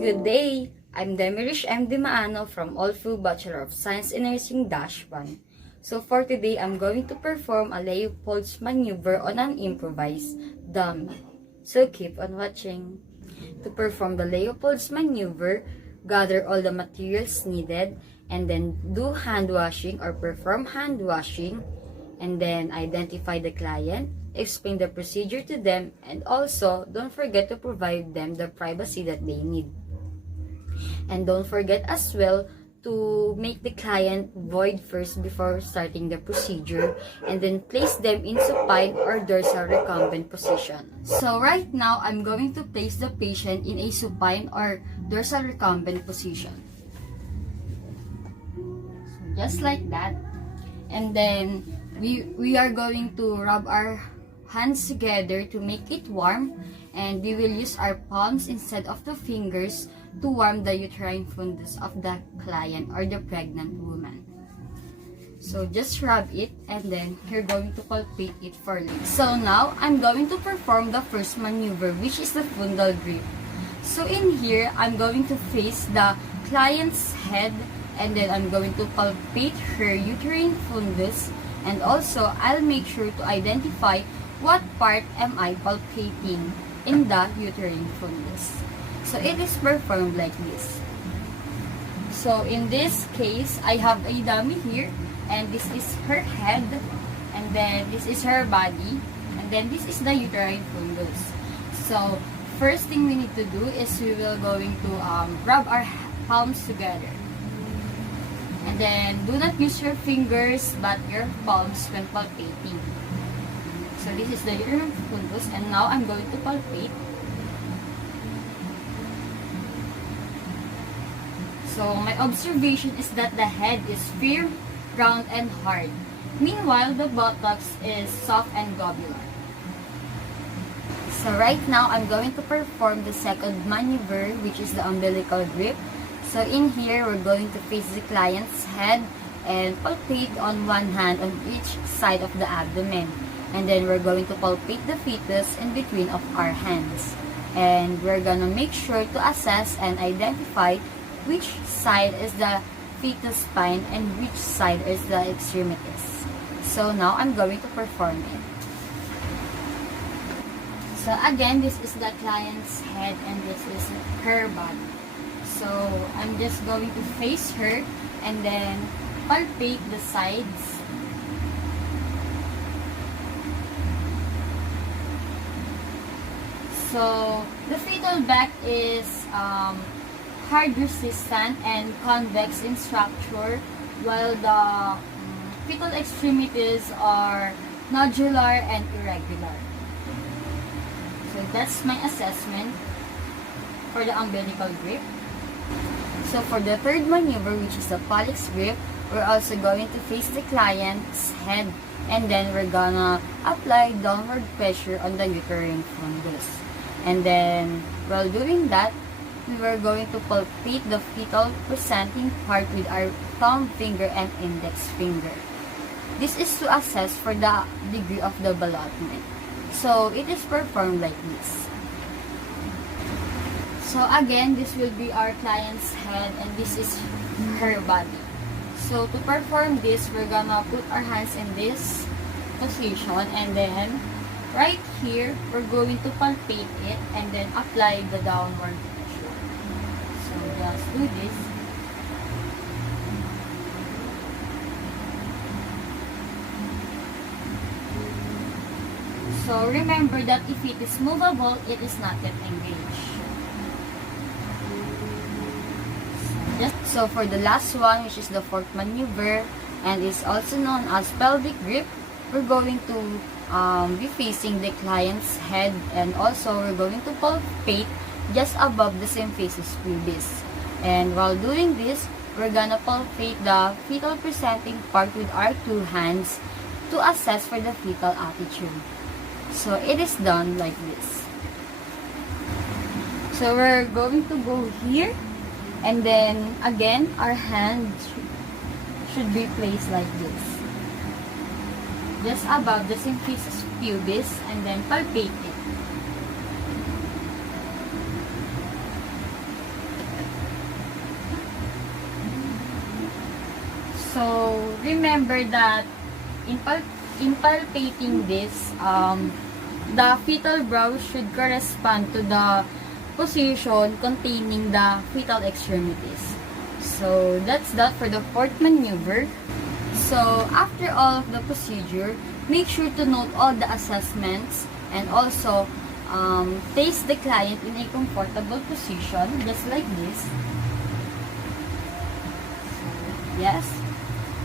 Good day! I'm Demirish M. Dimaano from Olfu Bachelor of Science in Nursing -1. So for today, I'm going to perform a Leopold's maneuver on an improvised dummy. So keep on watching. To perform the Leopold's maneuver, gather all the materials needed and then do hand washing or perform hand washing, and then identify the client, explain the procedure to them, and also don't forget to provide them the privacy that they need. And don't forget as well to make the client void first before starting the procedure, and then place them in supine or dorsal recumbent position. So right now, I'm going to place the patient in a supine or dorsal recumbent position. So just like that. And then we are going to rub our hands together to make it warm, and we will use our palms instead of the fingers to warm the uterine fundus of the client or the pregnant woman. So just rub it, and then you're going to palpate it for legs. So now I'm going to perform the first maneuver, which is the fundal grip. So in here, I'm going to face the client's head, and then I'm going to palpate her uterine fundus, and also I'll make sure to identify what part am I palpating in the uterine fundus. So it is performed like this. So in this case, I have a dummy here, and this is her head, and then this is her body, and then this is the uterine fundus. So first thing we need to do is we will going to rub our palms together. And then do not use your fingers but your palms when palpating. So this is the uterine fundus, and now I'm going to palpate. So my observation is that the head is firm, round, and hard. Meanwhile, the buttocks is soft and globular. So right now, I'm going to perform the second maneuver, which is the umbilical grip. So in here, we're going to face the client's head and palpate on one hand on each side of the abdomen. And then we're going to palpate the fetus in between of our hands. And we're gonna make sure to assess and identify which side is the fetus spine and which side is the extremities. So now I'm going to perform it. So again, this is the client's head and this is her body. So I'm just going to face her and then palpate the sides. So the fetal back is hard resistant and convex in structure, while the fetal extremities are nodular and irregular. So that's my assessment for the umbilical grip. So for the third maneuver, which is the Pollex grip, we're also going to face the client's head, and then we're gonna apply downward pressure on the uterine fundus. And then while doing that, we were going to palpate the fetal presenting part with our thumb finger and index finger. This is to assess for the degree of the ballotment. So it is performed like this. So again, this will be our client's head and this is her body. So to perform this, we're gonna put our hands in this position, and then right here, we're going to palpate it and then apply the downward pressure. So just do this. So remember that if it is movable, it is not yet engaged. So for the last one, which is the fourth maneuver and is also known as pelvic grip, we're going to be facing the client's head, and also we're going to palpate just above the symphysis pubis. And while doing this, we're gonna palpate the fetal presenting part with our two hands to assess for the fetal attitude. So it is done like this. So we're going to go here, and then again our hands should be placed like this, just above the symphysis pubis, and then palpate it. So, remember that in palpating this, the fetal brow should correspond to the position containing the fetal extremities. So, that's that for the fourth maneuver. So, after all of the procedure, make sure to note all the assessments and also place the client in a comfortable position, just like this. Yes.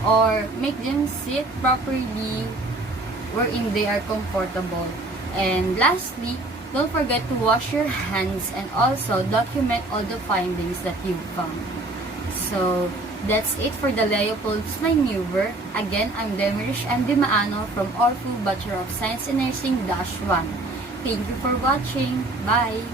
Or make them sit properly wherein they are comfortable. And lastly, don't forget to wash your hands and also document all the findings that you've found. So, that's it for the Leopold's maneuver. Again, I'm Demirish M. Dimaano from Orfu Bachelor of Science in Nursing -1. Thank you for watching. Bye!